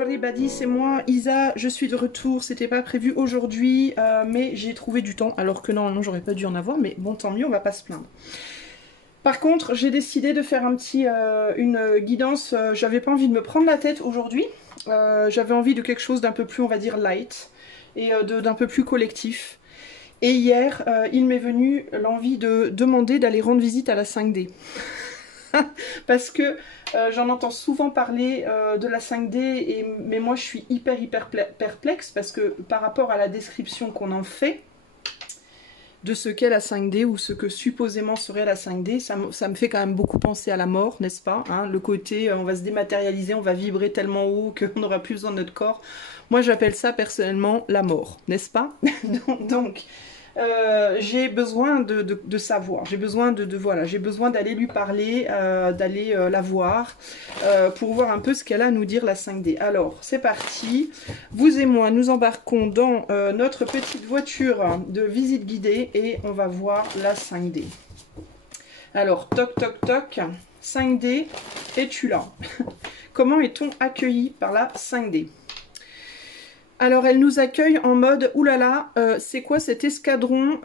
everybody, c'est moi, Isa, je suis de retour, c'était pas prévu aujourd'hui, mais j'ai trouvé du temps, alors que normalement j'aurais pas dû en avoir, mais bon tant mieux, on va pas se plaindre. Par contre, j'ai décidé de faire une guidance, j'avais pas envie de me prendre la tête aujourd'hui, j'avais envie de quelque chose d'un peu plus, on va dire, light, et d'un peu plus collectif. Et hier, il m'est venu l'envie de demander d'aller rendre visite à la 5D. Parce que j'en entends souvent parler de la 5D, mais moi je suis hyper perplexe parce que par rapport à la description qu'on en fait de ce qu'est la 5D ou ce que supposément serait la 5D, ça me fait quand même beaucoup penser à la mort, n'est-ce pas, hein, le côté on va se dématérialiser, on va vibrer tellement haut qu'on n'aura plus besoin de notre corps. Moi j'appelle ça personnellement la mort, n'est-ce pas? Donc j'ai besoin de savoir, j'ai besoin voilà, j'ai besoin d'aller lui parler, d'aller la voir, pour voir un peu ce qu'elle a à nous dire la 5D. Alors c'est parti, vous et moi nous embarquons dans notre petite voiture de visite guidée et on va voir la 5D. Alors toc toc toc, 5D, es-tu là? Comment est-on accueilli par la 5D? Alors elle nous accueille en mode oulala, c'est quoi cet escadron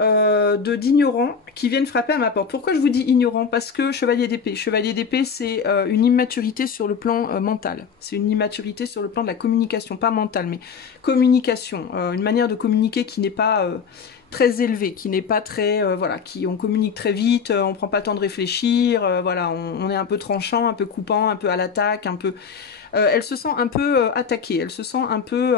d'ignorants qui viennent frapper à ma porte? Pourquoi je vous dis ignorant? Parce que chevalier d'épée. Chevalier d'épée, c'est une immaturité sur le plan mental. C'est une immaturité sur le plan de la communication, pas mentale, mais communication. Une manière de communiquer qui n'est pas très élevée, qui n'est pas très... voilà, on communique très vite, on prend pas le temps de réfléchir, voilà, on est un peu tranchant, un peu coupant, un peu à l'attaque, un peu... elle se sent un peu attaquée, elle se sent un peu,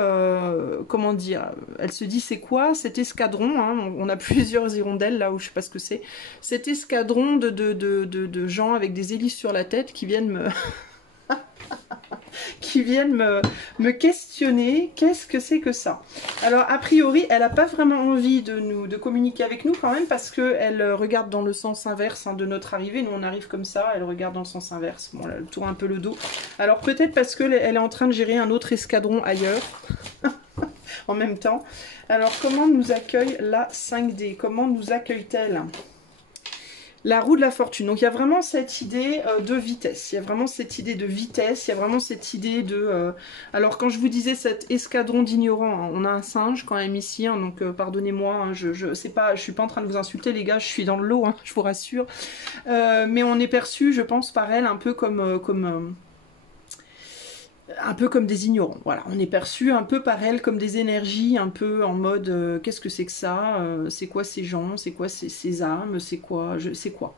comment dire, elle se dit c'est quoi cet escadron, hein, on a plusieurs hirondelles là où je sais pas ce que c'est, cet escadron de gens avec des hélices sur la tête qui viennent me... qui viennent me questionner, qu'est-ce que c'est que ça? Alors a priori elle n'a pas vraiment envie de communiquer avec nous quand même parce qu'elle regarde dans le sens inverse hein, de notre arrivée, nous on arrive comme ça, elle regarde dans le sens inverse, bon là, elle tourne un peu le dos, alors peut-être parce qu'elle est en train de gérer un autre escadron ailleurs, en même temps. Alors comment nous accueille la 5D? Comment nous accueille-t-elle? La roue de la fortune. Donc il y a vraiment cette idée de vitesse. Il y a vraiment cette idée de vitesse. Il y a vraiment cette idée de... Alors quand je vous disais cet escadron d'ignorants, hein, on a un singe quand même ici. Hein, donc pardonnez-moi, hein, je suis pas en train de vous insulter les gars. Je suis dans le lot, hein, je vous rassure. Mais on est perçu, je pense, par elle un peu un peu comme des ignorants, voilà, on est perçu un peu par elle comme des énergies, un peu en mode qu'est-ce que c'est que ça, c'est quoi ces gens, c'est quoi ces âmes, c'est quoi, c'est quoi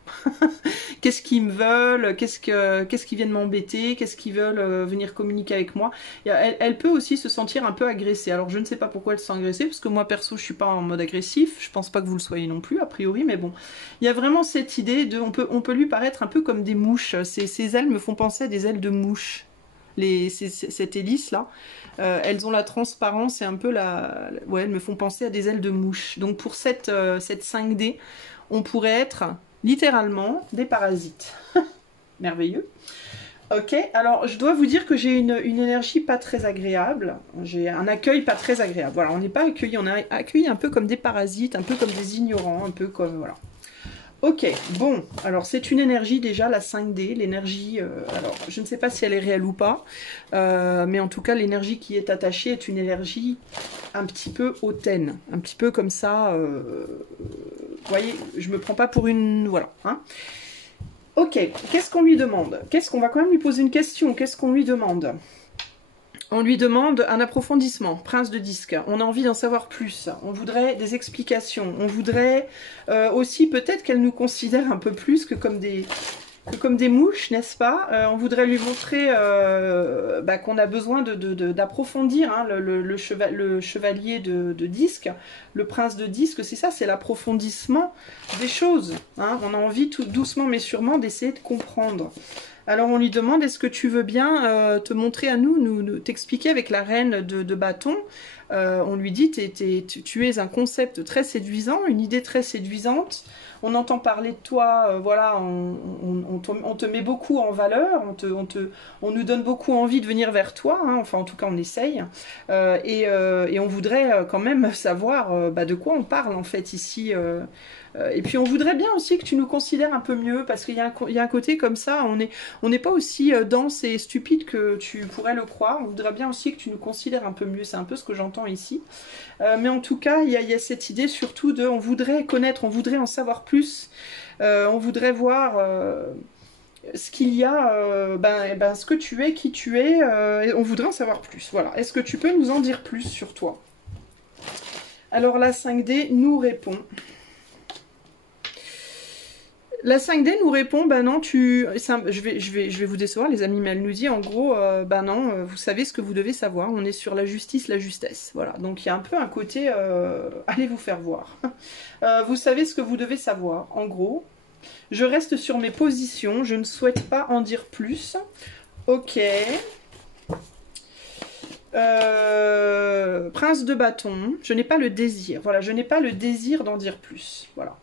qu'est-ce qu'ils me veulent, qu'est-ce qu'ils viennent m'embêter, qu'est-ce qu'ils veulent venir communiquer avec moi. Elle peut aussi se sentir un peu agressée, alors je ne sais pas pourquoi elle se sent agressée, parce que moi perso je suis pas en mode agressif, je pense pas que vous le soyez non plus a priori, mais bon, il y a vraiment cette idée de, on peut lui paraître un peu comme des mouches, ces ailes me font penser à des ailes de mouches. Cette hélice là, elles ont la transparence et un peu ouais, elles me font penser à des ailes de mouche. Donc pour cette 5D, on pourrait être littéralement des parasites. Merveilleux. Ok, alors je dois vous dire que j'ai une énergie pas très agréable, j'ai un accueil pas très agréable. Voilà, on n'est pas accueilli, on est accueilli un peu comme des parasites, un peu comme des ignorants, un peu comme... voilà. Ok, bon, alors c'est une énergie déjà, la 5D, l'énergie, alors je ne sais pas si elle est réelle ou pas, mais en tout cas l'énergie qui est attachée est une énergie un petit peu hautaine, un petit peu comme ça, vous voyez, je me prends pas pour une, voilà, hein. Ok, qu'est-ce qu'on lui demande? Qu'est-ce qu'on va quand même lui poser une question, qu'est-ce qu'on lui demande? On lui demande un approfondissement, prince de disque, on a envie d'en savoir plus, on voudrait des explications, on voudrait aussi peut-être qu'elle nous considère un peu plus que comme des mouches, n'est-ce pas? On voudrait lui montrer qu'on a besoin d'approfondir hein, le chevalier de disque, le prince de disque, c'est ça, c'est l'approfondissement des choses. Hein. On a envie tout doucement mais sûrement d'essayer de comprendre. Alors on lui demande, est-ce que tu veux bien te montrer à nous t'expliquer avec la reine de bâton. On lui dit, tu es un concept très séduisant, une idée très séduisante. on entend parler de toi, voilà, on te met beaucoup en valeur, on nous donne beaucoup envie de venir vers toi, hein, enfin en tout cas on essaye, et on voudrait quand même savoir bah, de quoi on parle en fait ici. Et puis on voudrait bien aussi que tu nous considères un peu mieux, parce qu'il y a un côté comme ça, on n'est pas aussi dense et stupide que tu pourrais le croire, on voudrait bien aussi que tu nous considères un peu mieux, c'est un peu ce que j'entends ici. Mais en tout cas, il y a cette idée surtout de, on voudrait connaître, on voudrait en savoir plus, on voudrait voir ce qu'il y a, ce que tu es, qui tu es, et on voudrait en savoir plus. Voilà. Est-ce que tu peux nous en dire plus sur toi? Alors la 5D nous répond. La 5D nous répond, bah non, je vais vous décevoir les amis, mais elle nous dit en gros, bah non, vous savez ce que vous devez savoir, on est sur la justice, la justesse, voilà. Donc il y a un peu un côté, allez vous faire voir. Vous savez ce que vous devez savoir, en gros. Je reste sur mes positions, je ne souhaite pas en dire plus. Ok. Prince de bâton, je n'ai pas le désir, voilà, je n'ai pas le désir d'en dire plus, voilà.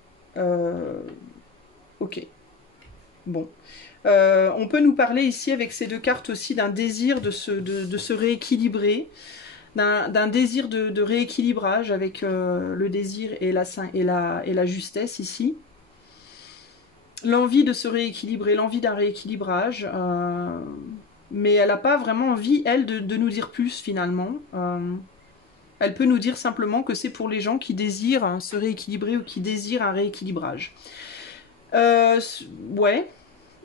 Ok. Bon. On peut nous parler ici avec ces deux cartes aussi d'un désir de se rééquilibrer, d'un désir de rééquilibrage avec le désir et la justesse ici. L'envie de se rééquilibrer, l'envie d'un rééquilibrage, mais elle n'a pas vraiment envie, elle, de nous dire plus finalement. Elle peut nous dire simplement que c'est pour les gens qui désirent se rééquilibrer ou qui désirent un rééquilibrage. Ouais,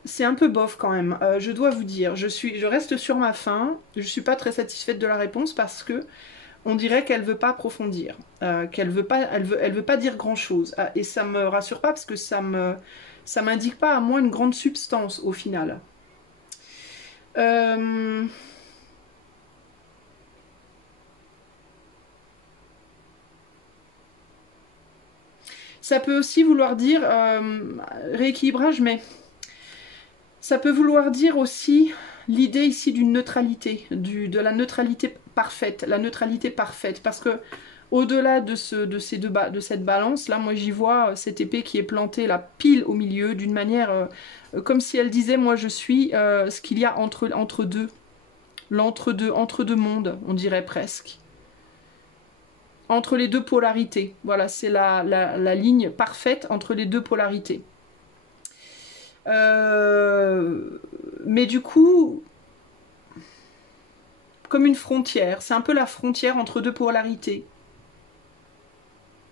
c'est un peu bof quand même. Je dois vous dire, je reste sur ma faim. Je suis pas très satisfaite de la réponse parce que on dirait qu'elle veut pas approfondir, qu'elle veut pas, elle veut pas dire grand chose. Et ça me rassure pas parce que ça m'indique pas à moi une grande substance au final. Ça peut aussi vouloir dire rééquilibrage, mais ça peut vouloir dire aussi l'idée ici d'une neutralité, de la neutralité parfaite, parce que au-delà de cette balance, là, moi j'y vois cette épée qui est plantée là pile au milieu, d'une manière comme si elle disait, moi je suis ce qu'il y a entre deux, entre deux mondes, on dirait presque. Entre les deux polarités. Voilà, c'est la ligne parfaite entre les deux polarités. Mais du coup, comme une frontière, c'est un peu la frontière entre deux polarités.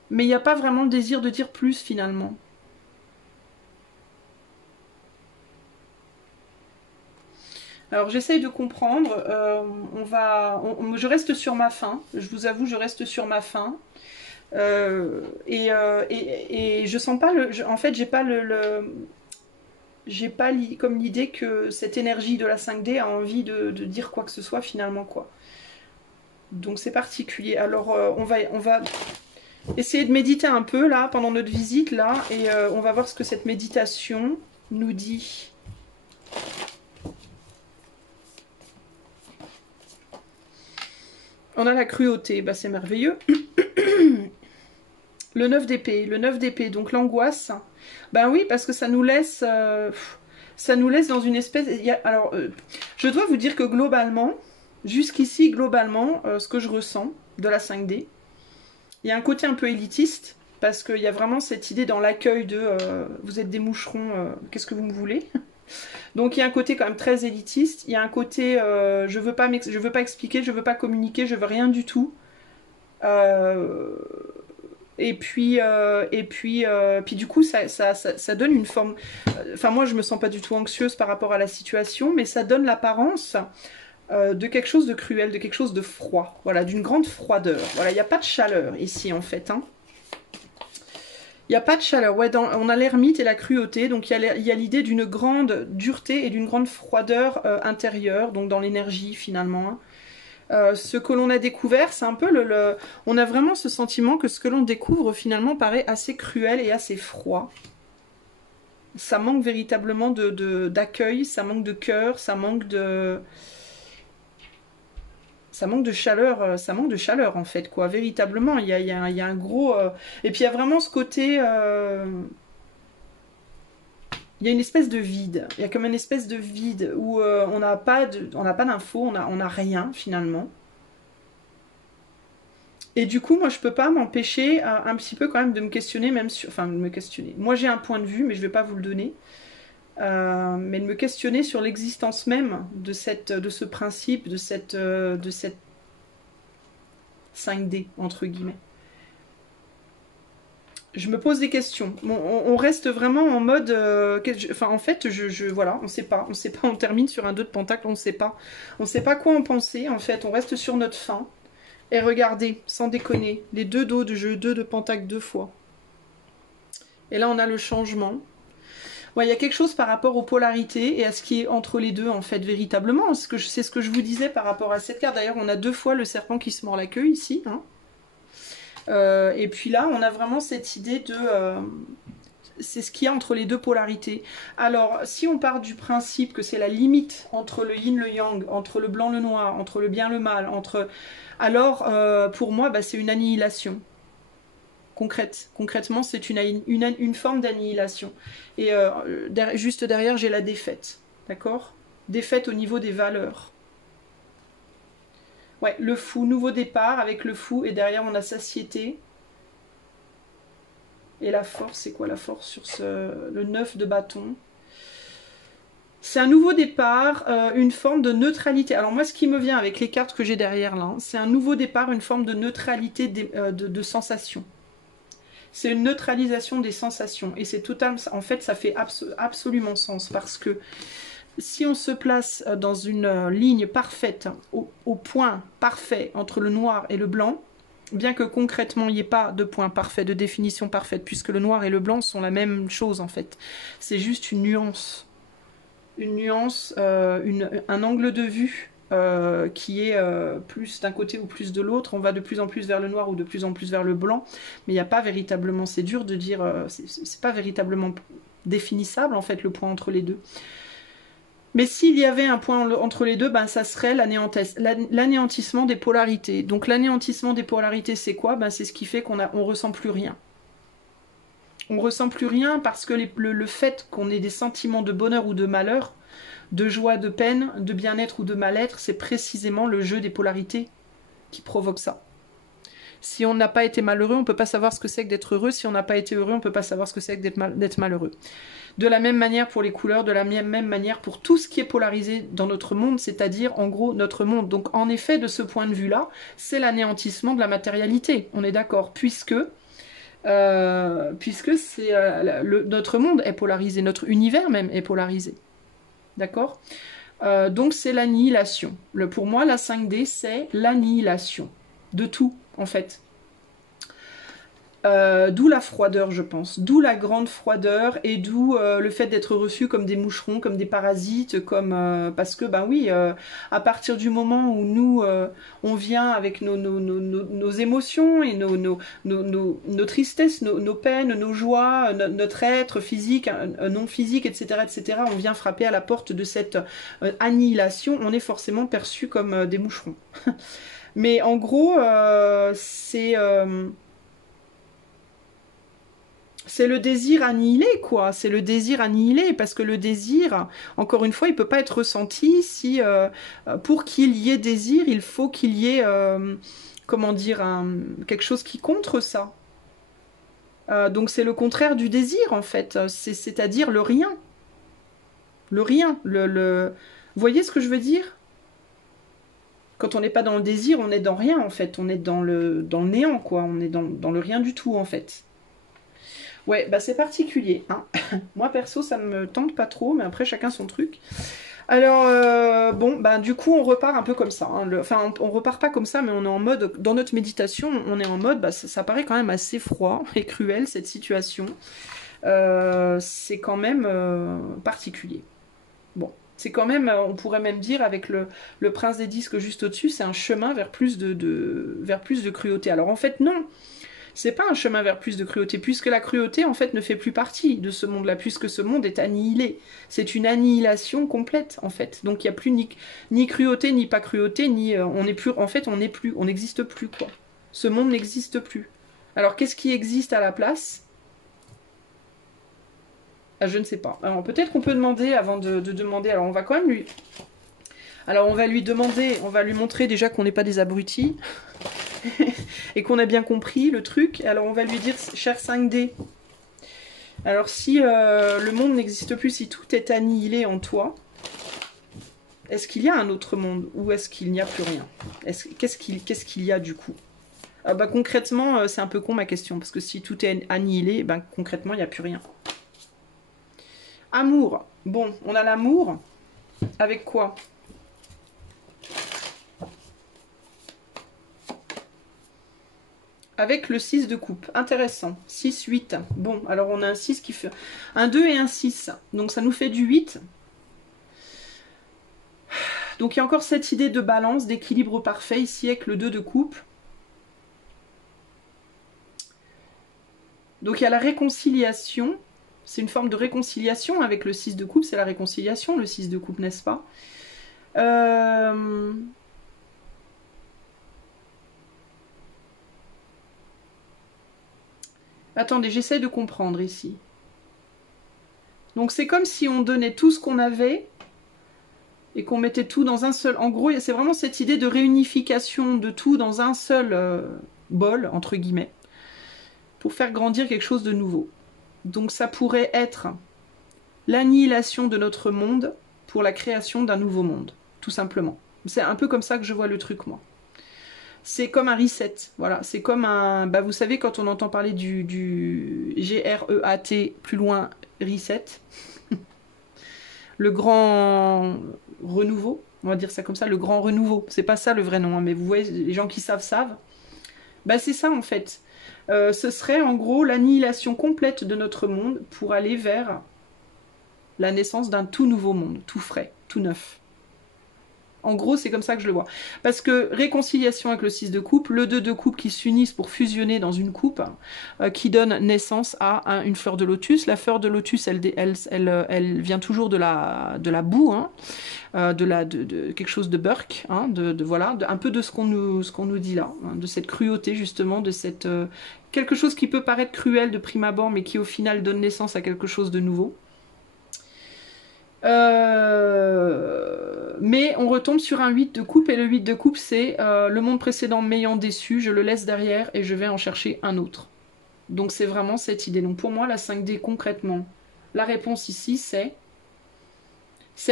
Mais il n'y a pas vraiment le désir de dire plus finalement. Alors j'essaye de comprendre, je reste sur ma faim, je vous avoue, je reste sur ma faim. Et je sens pas en fait, j'ai pas comme l'idée que cette énergie de la 5D a envie de dire quoi que ce soit finalement, quoi. Donc c'est particulier. Alors on va essayer de méditer un peu là pendant notre visite là, et on va voir ce que cette méditation nous dit. On a la cruauté, bah c'est merveilleux. Le 9 d'épée, donc l'angoisse. Ben oui, parce que ça nous laisse dans une espèce... Alors, je dois vous dire que globalement, jusqu'ici, globalement, ce que je ressens de la 5D, il y a un côté un peu élitiste, parce qu'il y a vraiment cette idée dans l'accueil de vous êtes des moucherons, qu'est-ce que vous me voulez? Donc il y a un côté quand même très élitiste, il y a un côté je veux pas expliquer, je veux pas communiquer, je veux rien du tout. Et puis du coup, ça donne une forme... Enfin, moi, je me sens pas du tout anxieuse par rapport à la situation, mais ça donne l'apparence de quelque chose de cruel, de quelque chose de froid. Voilà, d'une grande froideur. Voilà, il n'y a pas de chaleur ici, en fait. Hein. Il n'y a pas de chaleur. Ouais, on a l'ermite et la cruauté, donc il y a l'idée d'une grande dureté et d'une grande froideur intérieure, donc dans l'énergie, finalement. Hein. Ce que l'on a découvert, c'est un peu on a vraiment ce sentiment que ce que l'on découvre finalement paraît assez cruel et assez froid. Ça manque véritablement d'accueil, ça manque de cœur, ça manque de chaleur en fait, quoi. Véritablement, il y a un gros... Et puis il y a vraiment ce côté... il y a une espèce de vide. Il y a comme une espèce de vide où on n'a pas d'infos, on n'a rien finalement. Et du coup, moi, je peux pas m'empêcher un petit peu quand même de me questionner, même sur... Enfin, de me questionner. Moi, j'ai un point de vue, mais je vais pas vous le donner. Mais de me questionner sur l'existence même de ce principe, de cette 5D, entre guillemets. Je me pose des questions. Bon, on reste vraiment en mode... enfin, en fait, voilà, on sait pas. On sait pas, on termine sur un 2 de pentacle, on sait pas. On sait pas quoi en penser, en fait. On reste sur notre fin. Et regardez, sans déconner, les deux dos de jeu, 2 de pentacle 2 fois. Et là, on a le changement. Ouais, il y a quelque chose par rapport aux polarités et à ce qui est entre les deux, en fait, véritablement. C'est ce que je vous disais par rapport à cette carte. D'ailleurs, on a 2 fois le serpent qui se mord la queue, ici. Hein. Et puis là, on a vraiment cette idée de... c'est ce qu'il y a entre les deux polarités. Alors, si on part du principe que c'est la limite entre le yin, le yang, entre le blanc, le noir, entre le bien, le mal, entre... Alors, pour moi, bah, c'est une annihilation. Concrètement, c'est une forme d'annihilation. Et juste derrière, j'ai la défaite. D'accord? Défaite au niveau des valeurs. Ouais, le fou, nouveau départ avec le fou. Et derrière, on a satiété. Et la force, c'est quoi la force sur le 9 de bâton? C'est un nouveau départ, une forme de neutralité. Alors moi, ce qui me vient avec les cartes que j'ai derrière là, c'est un nouveau départ, une forme de neutralité de sensations. C'est une neutralisation des sensations. Et c'est total. En fait, ça fait absolument sens. Parce que si on se place dans une ligne parfaite, au point parfait entre le noir et le blanc, bien que concrètement, il n'y ait pas de point parfait, de définition parfaite, puisque le noir et le blanc sont la même chose, en fait. C'est juste une nuance. Une nuance, un angle de vue qui est plus d'un côté ou plus de l'autre. On va de plus en plus vers le noir ou de plus en plus vers le blanc, mais il n'y a pas véritablement, c'est dur de dire, c'est pas véritablement définissable en fait le point entre les deux. Mais s'il y avait un point entre les deux, ben, ça serait l'anéantissement des polarités. Donc l'anéantissement des polarités, c'est quoi? Ben, c'est ce qui fait qu'on ressent plus rien. On ressent plus rien parce que le fait qu'on ait des sentiments de bonheur ou de malheur, de joie, de peine, de bien-être ou de mal-être, c'est précisément le jeu des polarités qui provoque ça. Si on n'a pas été malheureux, on ne peut pas savoir ce que c'est que d'être heureux. Si on n'a pas été heureux, on ne peut pas savoir ce que c'est que d'être malheureux. De la même manière pour les couleurs, de la même manière pour tout ce qui est polarisé dans notre monde, c'est-à-dire en gros notre monde. Donc en effet, de ce point de vue-là, c'est l'anéantissement de la matérialité. On est d'accord, puisque c'est notre monde est polarisé, notre univers même est polarisé. D'accord? Donc c'est l'annihilation. Pour moi, la 5D, c'est l'annihilation de tout, en fait. D'où la froideur, je pense. D'où la grande froideur et d'où le fait d'être reçu comme des moucherons, comme des parasites, parce que, ben oui, à partir du moment où nous, on vient avec nos émotions et nos tristesses, nos peines, nos joies, notre être physique, non physique, etc., on vient frapper à la porte de cette annihilation, on est forcément perçu comme des moucherons. Mais en gros, c'est le désir annihilé, quoi. C'est le désir annihilé, parce que le désir, encore une fois, il ne peut pas être ressenti si, pour qu'il y ait désir, il faut qu'il y ait, comment dire, quelque chose qui contre ça. Donc c'est le contraire du désir, en fait. C'est-à-dire le rien. Le rien. Vous voyez ce que je veux dire? Quand on n'est pas dans le désir, on est dans rien, en fait. On est dans le néant, quoi. On est dans le rien du tout, en fait. Ouais, bah c'est particulier. Hein. Moi, perso, ça me tente pas trop, mais après, chacun son truc. Alors, bon, bah du coup, on repart un peu comme ça. Hein. Enfin, on repart pas comme ça, mais on est en mode, dans notre méditation, on est en mode, bah ça paraît quand même assez froid et cruel, cette situation. C'est quand même particulier. Bon. C'est quand même, on pourrait même dire, avec le prince des disques juste au-dessus, c'est un chemin vers plus vers plus de cruauté. Alors en fait, non. C'est pas un chemin vers plus de cruauté, puisque la cruauté, en fait, ne fait plus partie de ce monde-là, puisque ce monde est annihilé. C'est une annihilation complète, en fait. Donc, il n'y a plus ni cruauté, ni pas cruauté, ni... on n'est plus... En fait, on n'est plus, on n'existe plus, quoi. Ce monde n'existe plus. Alors, qu'est-ce qui existe à la place? Ah, je ne sais pas. Alors peut-être qu'on peut demander avant de demander. Alors on va quand même lui... Alors on va lui demander, on va lui montrer déjà qu'on n'est pas des abrutis. Et qu'on a bien compris le truc. Alors on va lui dire, cher 5D, alors si le monde n'existe plus, si tout est annihilé en toi, est-ce qu'il y a un autre monde ou est-ce qu'il n'y a plus rien? Qu'est-ce qu'il y a du coup? Bah, concrètement, c'est un peu con ma question, parce que si tout est annihilé, ben, concrètement, il n'y a plus rien. Amour. Bon, on a l'amour. Avec quoi? Avec le 6 de coupe. Intéressant. 6, 8. Bon, alors on a un 6 qui fait... Un 2 et un 6. Donc ça nous fait du 8. Donc il y a encore cette idée de balance, d'équilibre parfait ici avec le 2 de coupe. Donc il y a la réconciliation. C'est une forme de réconciliation avec le 6 de coupe. C'est la réconciliation, le 6 de coupe, n'est-ce pas? Attendez, j'essaie de comprendre ici. Donc c'est comme si on donnait tout ce qu'on avait et qu'on mettait tout dans un seul... En gros, c'est vraiment cette idée de réunification de tout dans un seul bol, entre guillemets, pour faire grandir quelque chose de nouveau. Donc ça pourrait être l'annihilation de notre monde pour la création d'un nouveau monde, tout simplement. C'est un peu comme ça que je vois le truc, moi. C'est comme un reset, voilà. C'est comme un... Bah, vous savez, quand on entend parler du G-R-E-A-T, plus loin, reset, le grand renouveau, on va dire ça comme ça, le grand renouveau. C'est pas ça le vrai nom, hein, mais vous voyez, les gens qui savent. Bah, c'est ça, en fait. Ce serait, en gros, l'annihilation complète de notre monde pour aller vers la naissance d'un tout nouveau monde, tout frais, tout neuf. En gros, c'est comme ça que je le vois. Parce que réconciliation avec le 6 de coupe, le 2 de coupe qui s'unissent pour fusionner dans une coupe, qui donne naissance à une fleur de lotus. La fleur de lotus, elle vient toujours de la boue, hein, de quelque chose de Burke, hein, voilà, un peu de ce qu'on nous dit là, hein, de cette cruauté justement, de cette quelque chose qui peut paraître cruel de prime abord, mais qui au final donne naissance à quelque chose de nouveau. Mais on retombe sur un 8 de coupe, et le 8 de coupe, c'est le monde précédent m'ayant déçu, je le laisse derrière et je vais en chercher un autre. Donc c'est vraiment cette idée. Donc pour moi, la 5D, concrètement, la réponse ici, c'est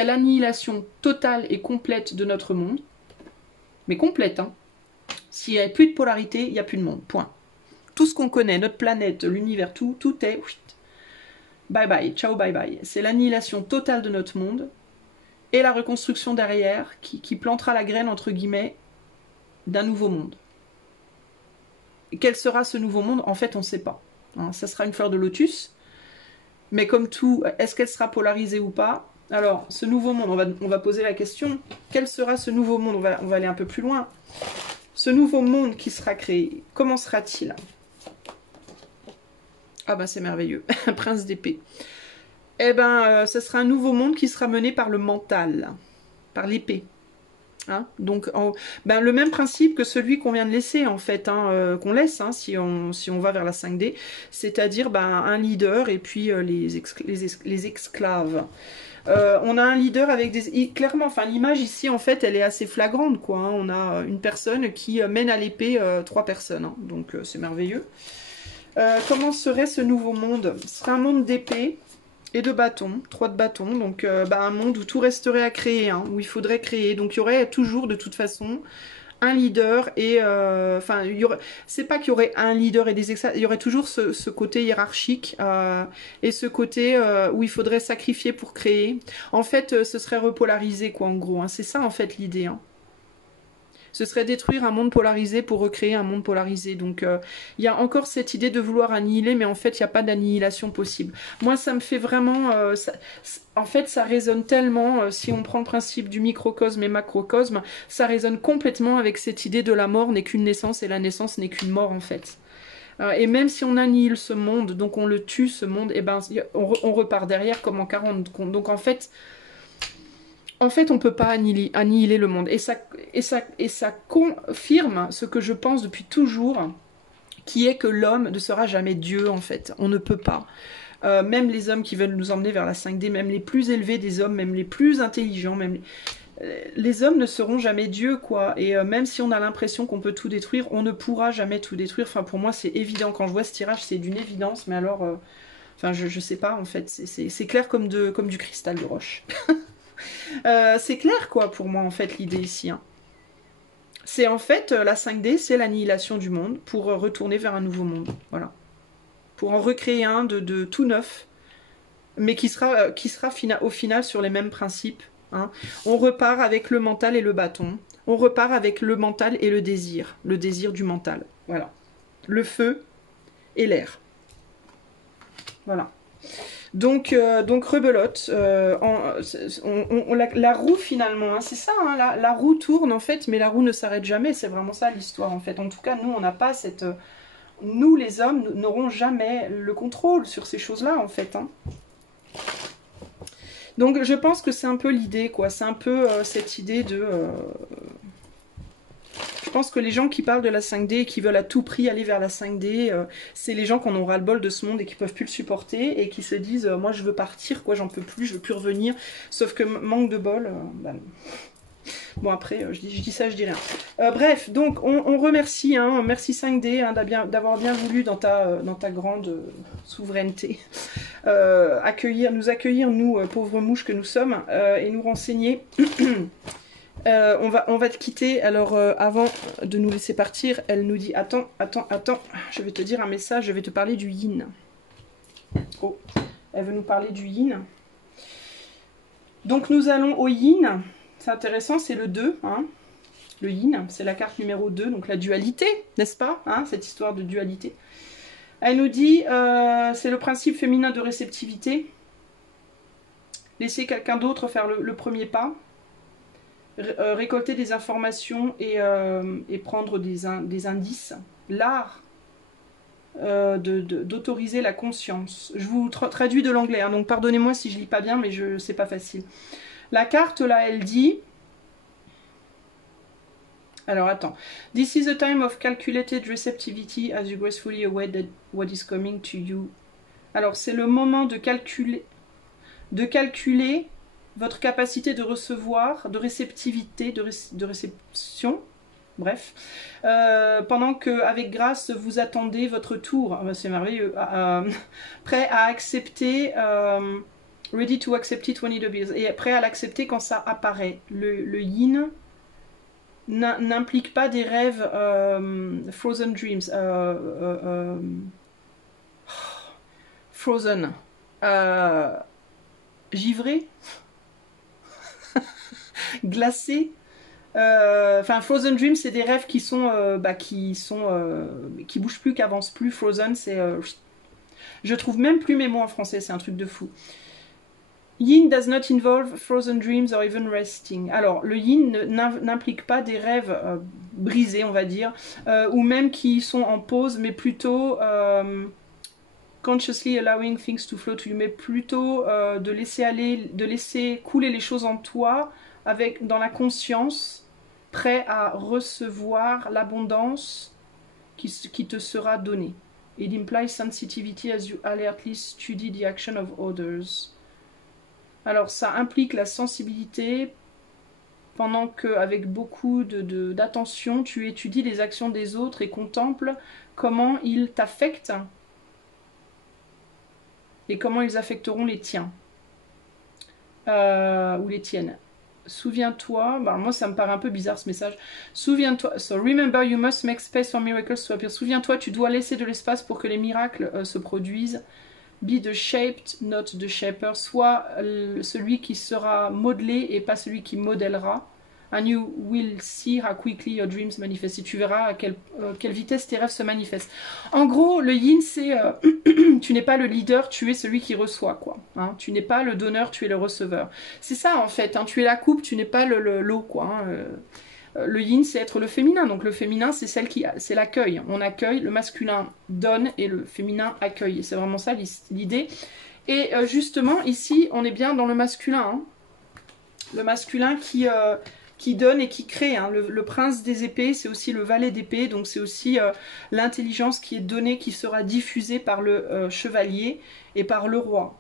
l'annihilation totale et complète de notre monde. Mais complète, hein. S'il n'y a plus de polarité, il n'y a plus de monde, point. Tout ce qu'on connaît, notre planète, l'univers, tout est... Bye bye, ciao bye bye. C'est l'annihilation totale de notre monde et la reconstruction derrière qui plantera la graine, entre guillemets, d'un nouveau monde. Et quel sera ce nouveau monde? En fait, on ne sait pas. Hein, ça sera une fleur de lotus, mais comme tout, est-ce qu'elle sera polarisée ou pas? Alors, ce nouveau monde, on va poser la question, quel sera ce nouveau monde? On va aller un peu plus loin. Ce nouveau monde qui sera créé, comment sera-t-il? Ah ben c'est merveilleux, un prince d'épée. Eh ben, ce sera un nouveau monde qui sera mené par le mental, par l'épée. Hein, donc, le même principe que celui qu'on vient de laisser, en fait, hein, qu'on laisse, hein, si on va vers la 5D, c'est-à-dire un leader et puis les esclaves. On a un leader avec des... Clairement, enfin, l'image ici, en fait, elle est assez flagrante, quoi. Hein. On a une personne qui mène à l'épée 3 personnes, hein, donc c'est merveilleux. Comment serait ce nouveau monde? Ce serait un monde d'épée et de bâtons, 3 de bâtons, donc un monde où tout resterait à créer, hein, où il faudrait créer. Donc il y aurait toujours, de toute façon, un leader et... Enfin, c'est pas qu'il y aurait un leader et des extras, il y aurait toujours ce côté hiérarchique et ce côté où il faudrait sacrifier pour créer. En fait, ce serait repolarisé, quoi, en gros. Hein. C'est ça, en fait, l'idée, hein. Ce serait détruire un monde polarisé pour recréer un monde polarisé. Donc, il y a encore cette idée de vouloir annihiler, mais en fait, il n'y a pas d'annihilation possible. Moi, ça me fait vraiment... en fait, ça résonne tellement, si on prend le principe du microcosme et macrocosme, ça résonne complètement avec cette idée de la mort n'est qu'une naissance et la naissance n'est qu'une mort, en fait. Et même si on annihile ce monde, donc on le tue, ce monde, et ben, on repart derrière comme en 40. Donc, en fait, on ne peut pas annihiler le monde. Et ça confirme ce que je pense depuis toujours, qui est que l'homme ne sera jamais Dieu, en fait. On ne peut pas. même les hommes qui veulent nous emmener vers la 5D, même les plus élevés des hommes, même les plus intelligents, même les hommes ne seront jamais Dieu, quoi. Et même si on a l'impression qu'on peut tout détruire, on ne pourra jamais tout détruire. Enfin, pour moi, c'est évident. Quand je vois ce tirage, c'est d'une évidence, mais alors... Enfin, je sais pas, en fait. C'est clair comme du cristal de roche. C'est clair, quoi, pour moi, en fait, l'idée ici, hein. C'est en fait, la 5D, c'est l'annihilation du monde pour retourner vers un nouveau monde. Voilà. Pour en recréer un de tout neuf, mais qui sera au final sur les mêmes principes. Hein. On repart avec le mental et le bâton. On repart avec le mental et le désir du mental. Voilà. Le feu et l'air. Voilà. Donc rebelote, la roue finalement, hein, c'est ça, hein, la roue tourne en fait, mais la roue ne s'arrête jamais, c'est vraiment ça l'histoire en fait. En tout cas, nous on n'a pas cette... Nous les hommes n'aurons jamais le contrôle sur ces choses-là en fait. Hein. Donc je pense que c'est un peu l'idée, quoi, c'est un peu cette idée de... Je pense que les gens qui parlent de la 5D et qui veulent à tout prix aller vers la 5D, c'est les gens qui en ont ras-le-bol de ce monde et qui peuvent plus le supporter et qui se disent moi je veux partir, quoi, j'en peux plus, je veux plus revenir. Sauf que manque de bol, bah, bon après je dis ça, je dis rien. Bref, donc on remercie, hein, merci 5D hein, d'avoir bien voulu dans ta grande souveraineté nous accueillir, nous pauvres mouches que nous sommes, et nous renseigner. On va te quitter. Alors avant de nous laisser partir, elle nous dit attends, je vais te dire un message, je vais te parler du yin. Oh, elle veut nous parler du yin. Donc nous allons au yin. C'est intéressant, c'est le 2, hein. Le yin, c'est la carte numéro 2, donc la dualité, n'est-ce pas, hein, cette histoire de dualité. Elle nous dit c'est le principe féminin de réceptivité. Laisser quelqu'un d'autre faire le premier pas. Récolter des informations et prendre des indices. L'art d'autoriser la conscience. Je vous traduis de l'anglais, hein, donc pardonnez-moi si je lis pas bien, mais c'est pas facile. La carte là, elle dit... Alors attends. This is a time of calculated receptivity as you gracefully await what is coming to you. Alors c'est le moment de calculer votre capacité de recevoir, de réceptivité, de réception, bref, pendant que avec grâce vous attendez votre tour. C'est merveilleux. Prêt à accepter, ready to accept it when it appears, et prêt à l'accepter quand ça apparaît. Le yin n'implique pas des rêves frozen dreams, frozen, givré, glacé. Enfin, Frozen Dream, c'est des rêves qui bougent plus, qui avancent plus. Frozen, c'est... je trouve même plus mes mots en français, c'est un truc de fou. Yin does not involve frozen dreams or even resting. Alors, le yin n'implique pas des rêves brisés, on va dire, ou même qui sont en pause, mais plutôt... consciously allowing things to flow to you, mais plutôt de laisser aller, de laisser couler les choses en toi, dans la conscience, prêt à recevoir l'abondance qui te sera donnée. It implies sensitivity as you alertly study the action of others. Alors ça implique la sensibilité pendant que, avec beaucoup d'attention, tu étudies les actions des autres et contemples comment ils t'affectent et comment ils affecteront les tiens ou les tiennes. Souviens-toi, bah moi ça me paraît un peu bizarre ce message. Souviens-toi, so remember you must make space for miracles to appear. Souviens-toi, tu dois laisser de l'espace pour que les miracles se produisent. Be the shaped, not the shaper. Sois celui qui sera modelé et pas celui qui modèlera. And you will see how quickly your dreams manifest. Et tu verras à quelle vitesse tes rêves se manifestent. En gros, le yin, c'est... tu n'es pas le leader, tu es celui qui reçoit, quoi. Hein, tu n'es pas le donneur, tu es le receveur. C'est ça, en fait. Hein, tu es la coupe, tu n'es pas l'eau, quoi. Hein, le yin, c'est être le féminin. Donc, le féminin, c'est l'accueil. On accueille, le masculin donne et le féminin accueille. Et c'est vraiment ça, l'idée. Et justement, ici, on est bien dans le masculin. Hein. Le masculin qui qui donne et qui crée. Hein. Le prince des épées, c'est aussi le valet d'épée, donc c'est aussi l'intelligence qui est donnée, qui sera diffusée par le chevalier et par le roi.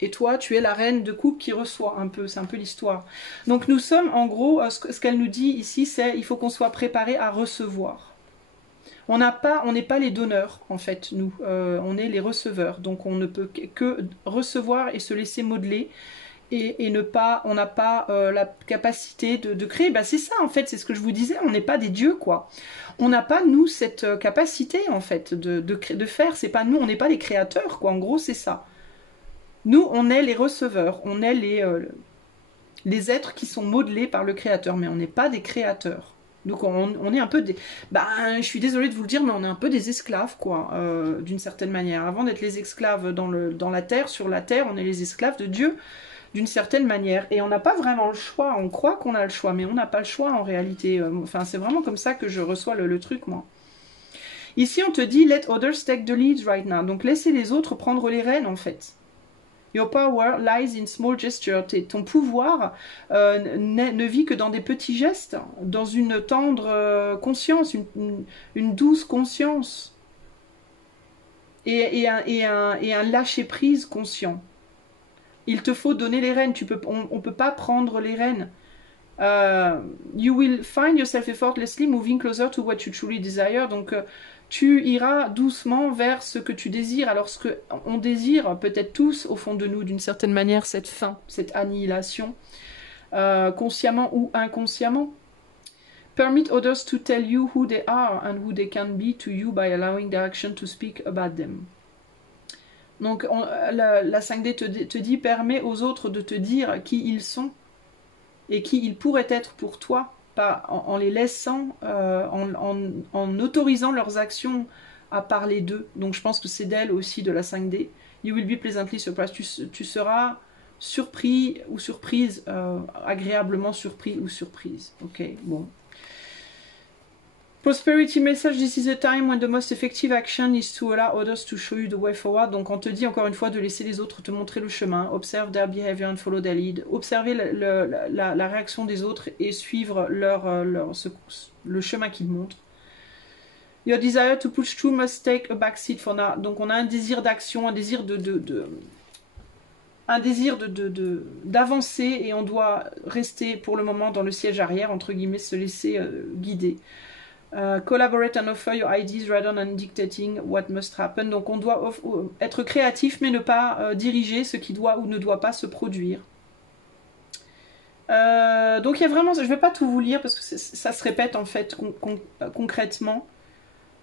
Et toi, tu es la reine de coupe qui reçoit un peu, c'est un peu l'histoire. Donc nous sommes, en gros, ce qu'elle nous dit ici, c'est il faut qu'on soit préparé à recevoir. On n'est pas les donneurs, en fait, nous. On est les receveurs. Donc on ne peut que recevoir et se laisser modeler. Et ne pas, on n'a pas la capacité de créer. Ben, c'est ça, en fait, c'est ce que je vous disais, on n'est pas des dieux, quoi. On n'a pas, nous, cette capacité, en fait, de faire. C'est pas nous, on n'est pas les créateurs, quoi. En gros, c'est ça. Nous, on est les receveurs, on est les êtres qui sont modelés par le créateur, mais on n'est pas des créateurs. Donc on est un peu des... Ben, je suis désolée de vous le dire, mais on est un peu des esclaves, quoi, d'une certaine manière. Avant d'être les esclaves dans la terre, sur la terre, on est les esclaves de Dieu, d'une certaine manière. Et on n'a pas vraiment le choix. On croit qu'on a le choix, mais on n'a pas le choix en réalité. Enfin, c'est vraiment comme ça que je reçois le truc, moi. Ici, on te dit « Let others take the lead right now ». Donc, laissez les autres prendre les rênes, en fait. Your power lies in small gestures. Ton pouvoir ne vit que dans des petits gestes, dans une tendre conscience, une douce conscience et un lâcher-prise conscient. Il te faut donner les rênes. On ne peut pas prendre les rênes. You will find yourself effortlessly moving closer to what you truly desire. Donc, tu iras doucement vers ce que tu désires. Alors, ce qu'on désire, peut-être tous, au fond de nous, d'une certaine manière, cette fin, cette annihilation, consciemment ou inconsciemment. Permit others to tell you who they are and who they can be to you by allowing their action to speak about them. Donc, la 5D te dit, permet aux autres de te dire qui ils sont et qui ils pourraient être pour toi, en les laissant, en autorisant leurs actions à parler d'eux. Donc, je pense que c'est d'elle aussi, de la 5D. You will be pleasantly surprised. Tu seras surpris ou surprise, agréablement surpris ou surprise. Ok, bon. Prosperity message, this is a time when the most effective action is to allow others to show you the way forward. Donc on te dit encore une fois de laisser les autres te montrer le chemin. Observe their behavior and follow their lead. Observer la réaction des autres et suivre le chemin qu'ils montrent. Your desire to push through must take a backseat for now. Donc on a un désir d'action, un désir d'avancer et on doit rester pour le moment dans le siège arrière, entre guillemets, se laisser guider. Collaborate and offer your ideas rather than dictating what must happen. Donc on doit être créatif mais ne pas diriger ce qui doit ou ne doit pas se produire. Donc il y a vraiment, je ne vais pas tout vous lire parce que ça se répète en fait concrètement.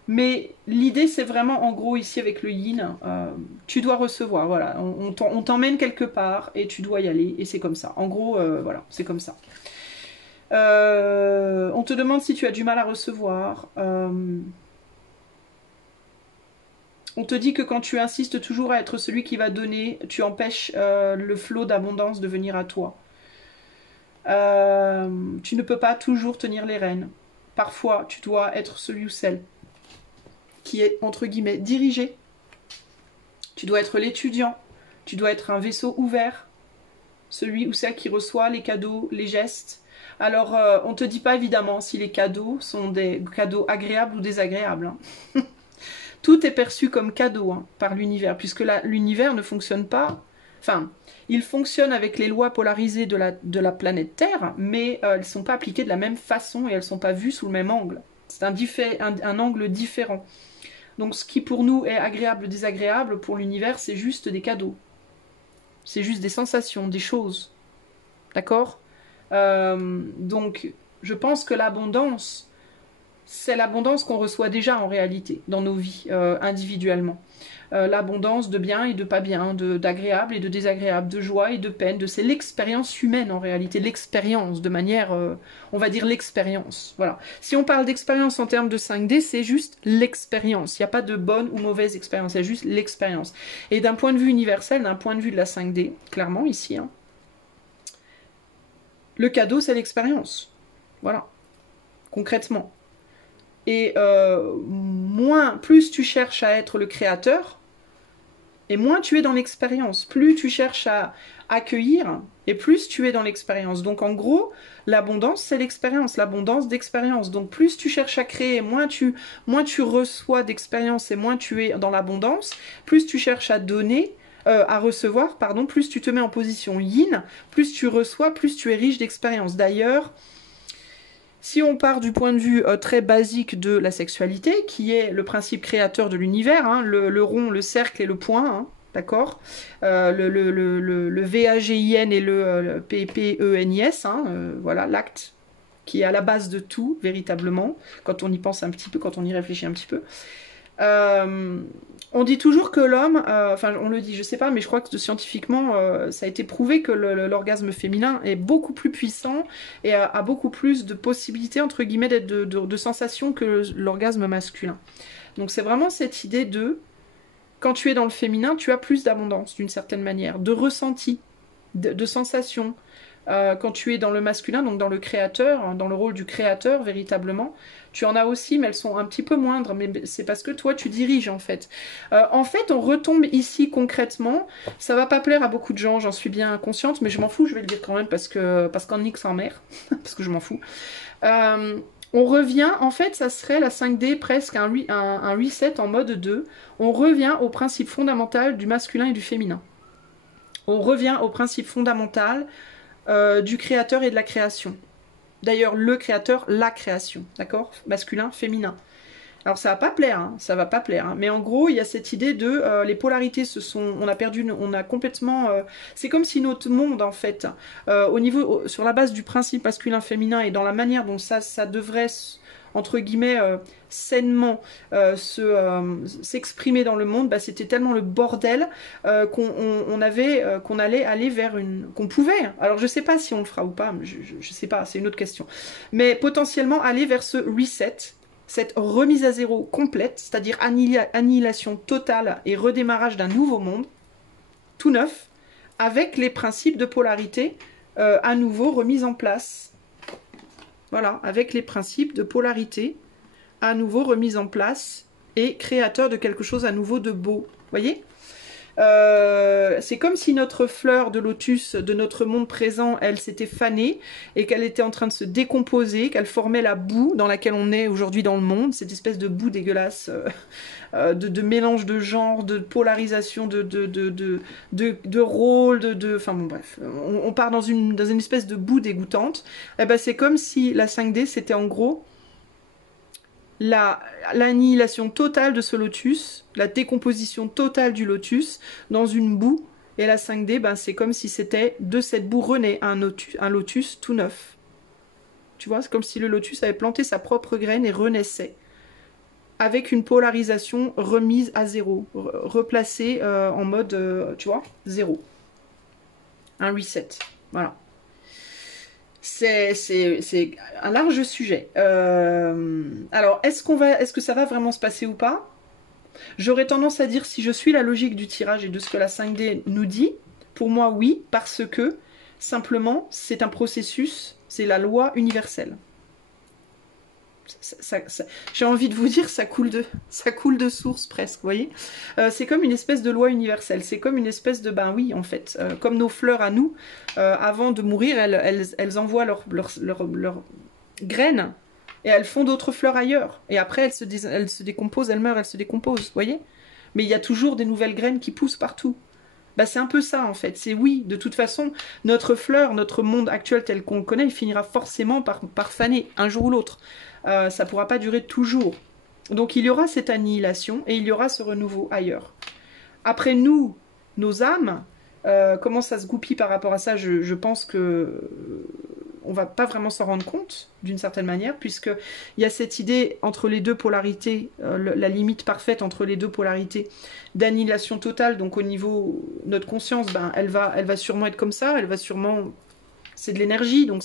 Mais l'idée c'est vraiment en gros ici avec le yin, tu dois recevoir, voilà, on t'emmène quelque part et tu dois y aller et c'est comme ça. En gros, voilà, c'est comme ça. On te demande si tu as du mal à recevoir. On te dit que quand tu insistes toujours à être celui qui va donner, tu empêches le flot d'abondance de venir à toi. Tu ne peux pas toujours tenir les rênes. Parfois, tu dois être celui ou celle qui est, entre guillemets, dirigé. Tu dois être l'étudiant. Tu dois être un vaisseau ouvert. Celui ou celle qui reçoit les cadeaux, les gestes. Alors, on ne te dit pas évidemment si les cadeaux sont des cadeaux agréables ou désagréables. Hein. Tout est perçu comme cadeau hein, par l'univers, puisque l'univers ne fonctionne pas... Enfin, il fonctionne avec les lois polarisées de la planète Terre, mais elles ne sont pas appliquées de la même façon et elles ne sont pas vues sous le même angle. C'est un angle différent. Donc, ce qui pour nous est agréable ou désagréable, pour l'univers, c'est juste des cadeaux. C'est juste des sensations, des choses. D'accord ? Donc, je pense que l'abondance, c'est l'abondance qu'on reçoit déjà en réalité dans nos vies individuellement. L'abondance de bien et de pas bien, d'agréable et de désagréable, de joie et de peine, c'est l'expérience humaine en réalité, l'expérience de manière, on va dire l'expérience. Voilà. Si on parle d'expérience en termes de 5D, c'est juste l'expérience. Il n'y a pas de bonne ou mauvaise expérience, c'est juste l'expérience. Et d'un point de vue universel, d'un point de vue de la 5D, clairement ici, hein, le cadeau, c'est l'expérience. Voilà. Concrètement. Et plus tu cherches à être le créateur, Et moins tu es dans l'expérience. Plus tu cherches à accueillir, et plus tu es dans l'expérience. Donc en gros, l'abondance, c'est l'expérience, l'abondance d'expérience. Donc plus tu cherches à créer, moins tu reçois d'expérience et moins tu es dans l'abondance, plus tu cherches à donner, à recevoir, pardon, plus tu te mets en position yin, plus tu reçois, plus tu es riche d'expérience. D'ailleurs, si on part du point de vue très basique de la sexualité, qui est le principe créateur de l'univers, hein, le rond, le cercle et le point, hein, d'accord, le VAGIN et le PPENIS, hein, voilà, l'acte qui est à la base de tout, véritablement, quand on y pense un petit peu, quand on y réfléchit un petit peu. On dit toujours que l'homme, enfin on le dit, je sais pas, mais je crois que scientifiquement, ça a été prouvé que l'orgasme féminin est beaucoup plus puissant et a beaucoup plus de possibilités, entre guillemets, d'être de sensations que l'orgasme masculin. Donc c'est vraiment cette idée de, quand tu es dans le féminin, tu as plus d'abondance, d'une certaine manière, de ressenti, de sensations. Quand tu es dans le masculin, donc dans le créateur, dans le rôle du créateur, véritablement, tu en as aussi, mais elles sont un petit peu moindres, mais c'est parce que toi, tu diriges, en fait. En fait, on retombe ici concrètement, ça va pas plaire à beaucoup de gens, j'en suis bien consciente, mais je m'en fous, je vais le dire quand même, parce qu'en nique sa mère, parce que je m'en fous. On revient, en fait, ça serait la 5D, presque un reset en mode 2. On revient au principe fondamental du masculin et du féminin. On revient au principe fondamental du créateur et de la création. D'ailleurs, le créateur, la création, d'accord? Masculin, féminin. Alors ça va pas plaire, hein, ça va pas plaire. Hein. Mais en gros, il y a cette idée de les polarités se sont, on a perdu, on a complètement. C'est comme si notre monde en fait, au niveau, sur la base du principe masculin-féminin et dans la manière dont ça devrait entre guillemets sainement s'exprimer dans le monde, bah, c'était tellement le bordel qu'on allait aller vers qu'on pouvait. Alors je sais pas si on le fera ou pas, je sais pas, c'est une autre question. Mais potentiellement aller vers ce reset. Cette remise à zéro complète, c'est-à-dire annihilation totale et redémarrage d'un nouveau monde, tout neuf, avec les principes de polarité à nouveau remis en place. Voilà, avec les principes de polarité à nouveau remis en place et créateur de quelque chose à nouveau de beau. Voyez ? C'est comme si notre fleur de lotus de notre monde présent, elle s'était fanée et qu'elle était en train de se décomposer, qu'elle formait la boue dans laquelle on est aujourd'hui dans le monde, cette espèce de boue dégueulasse, de mélange de genres, de polarisation, de rôles, enfin bon bref, on part dans une espèce de boue dégoûtante. Et ben c'est comme si la 5D c'était en gros l'annihilation totale de ce lotus, la décomposition totale du lotus dans une boue. Et la 5D, ben, c'est comme si c'était de cette boue renaît un lotus tout neuf. Tu vois, c'est comme si le lotus avait planté sa propre graine et renaissait. Avec une polarisation remise à zéro, replacée en mode, tu vois, zéro. Un reset. Voilà. C'est un large sujet. Alors, est-ce que ça va vraiment se passer ou pas? J'aurais tendance à dire, si je suis la logique du tirage et de ce que la 5D nous dit, pour moi oui, parce que simplement c'est un processus, c'est la loi universelle. J'ai envie de vous dire, ça coule de source presque, vous voyez. C'est comme une espèce de loi universelle, c'est comme une espèce de, ben oui en fait, comme nos fleurs à nous, avant de mourir, elles envoient leurs graines, et elles font d'autres fleurs ailleurs, et après elles se décomposent, elles meurent, elles se décomposent, vous voyez. Mais il y a toujours des nouvelles graines qui poussent partout. Bah, c'est un peu ça en fait, c'est oui, de toute façon, notre fleur, notre monde actuel tel qu'on le connaît, il finira forcément par faner, un jour ou l'autre. Ça ne pourra pas durer toujours. Donc il y aura cette annihilation et il y aura ce renouveau ailleurs. Après nous, nos âmes, comment ça se goupille par rapport à ça, je pense que on va pas vraiment s'en rendre compte d'une certaine manière, puisqu'il y a cette idée entre les deux polarités, la limite parfaite entre les deux polarités d'annihilation totale. Donc au niveau de notre conscience, ben, elle va sûrement être comme ça, elle va sûrement, c'est de l'énergie, donc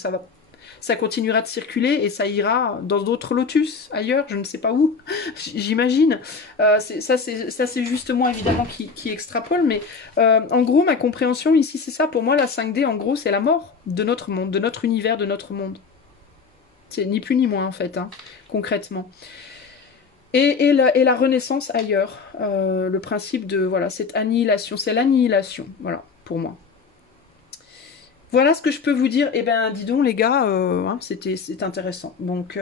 ça continuera de circuler et ça ira dans d'autres lotus, ailleurs, je ne sais pas où, j'imagine. Ça c'est justement évidemment qui extrapole, mais en gros, ma compréhension ici, c'est ça. Pour moi, la 5D, en gros, c'est la mort de notre monde, de notre univers, de notre monde. C'est ni plus ni moins, en fait, hein, concrètement. et la renaissance ailleurs. Le principe de, voilà, cette annihilation, c'est l'annihilation, voilà, pour moi. Voilà ce que je peux vous dire. Eh ben, dis donc, les gars, hein, c'est intéressant. Donc,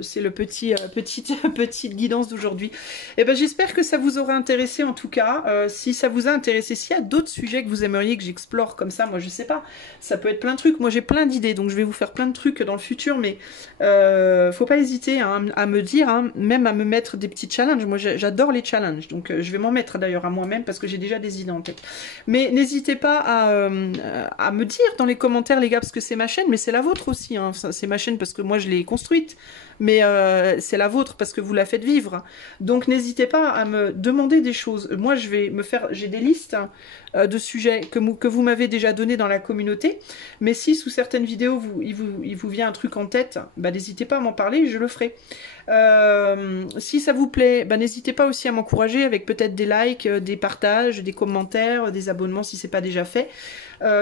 c'est le petite guidance d'aujourd'hui. Eh ben, j'espère que ça vous aura intéressé, en tout cas. Si ça vous a intéressé, s'il y a d'autres sujets que vous aimeriez que j'explore comme ça, moi, je sais pas. Ça peut être plein de trucs. Moi, j'ai plein d'idées, donc je vais vous faire plein de trucs dans le futur, mais faut pas hésiter hein, à me dire, hein, même à me mettre des petits challenges. Moi, j'adore les challenges, donc je vais m'en mettre d'ailleurs à moi-même parce que j'ai déjà des idées en tête. Mais n'hésitez pas à me dire dans les commentaires, les gars, parce que c'est ma chaîne, mais c'est la vôtre aussi. Hein. C'est ma chaîne parce que moi, je l'ai construite, mais c'est la vôtre parce que vous la faites vivre. Donc, n'hésitez pas à me demander des choses. Moi, je vais me faire... J'ai des listes de sujets que vous m'avez déjà donné dans la communauté, mais si sous certaines vidéos, il vous vient un truc en tête, bah, n'hésitez pas à m'en parler, je le ferai. Si ça vous plaît, bah, n'hésitez pas aussi à m'encourager avec peut-être des likes, des partages, des commentaires, des abonnements si c'est pas déjà fait.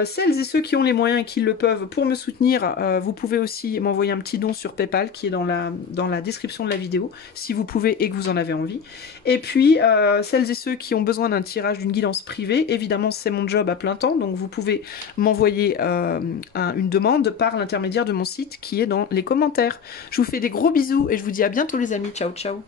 Celles et ceux qui ont les moyens et qui le peuvent pour me soutenir, vous pouvez aussi m'envoyer un petit don sur PayPal qui est dans la description de la vidéo, si vous pouvez et que vous en avez envie. Et puis, celles et ceux qui ont besoin d'un tirage, d'une guidance privée, évidemment c'est mon job à plein temps, donc vous pouvez m'envoyer une demande par l'intermédiaire de mon site qui est dans les commentaires. Je vous fais des gros bisous et je vous dis à bientôt les amis, ciao ciao.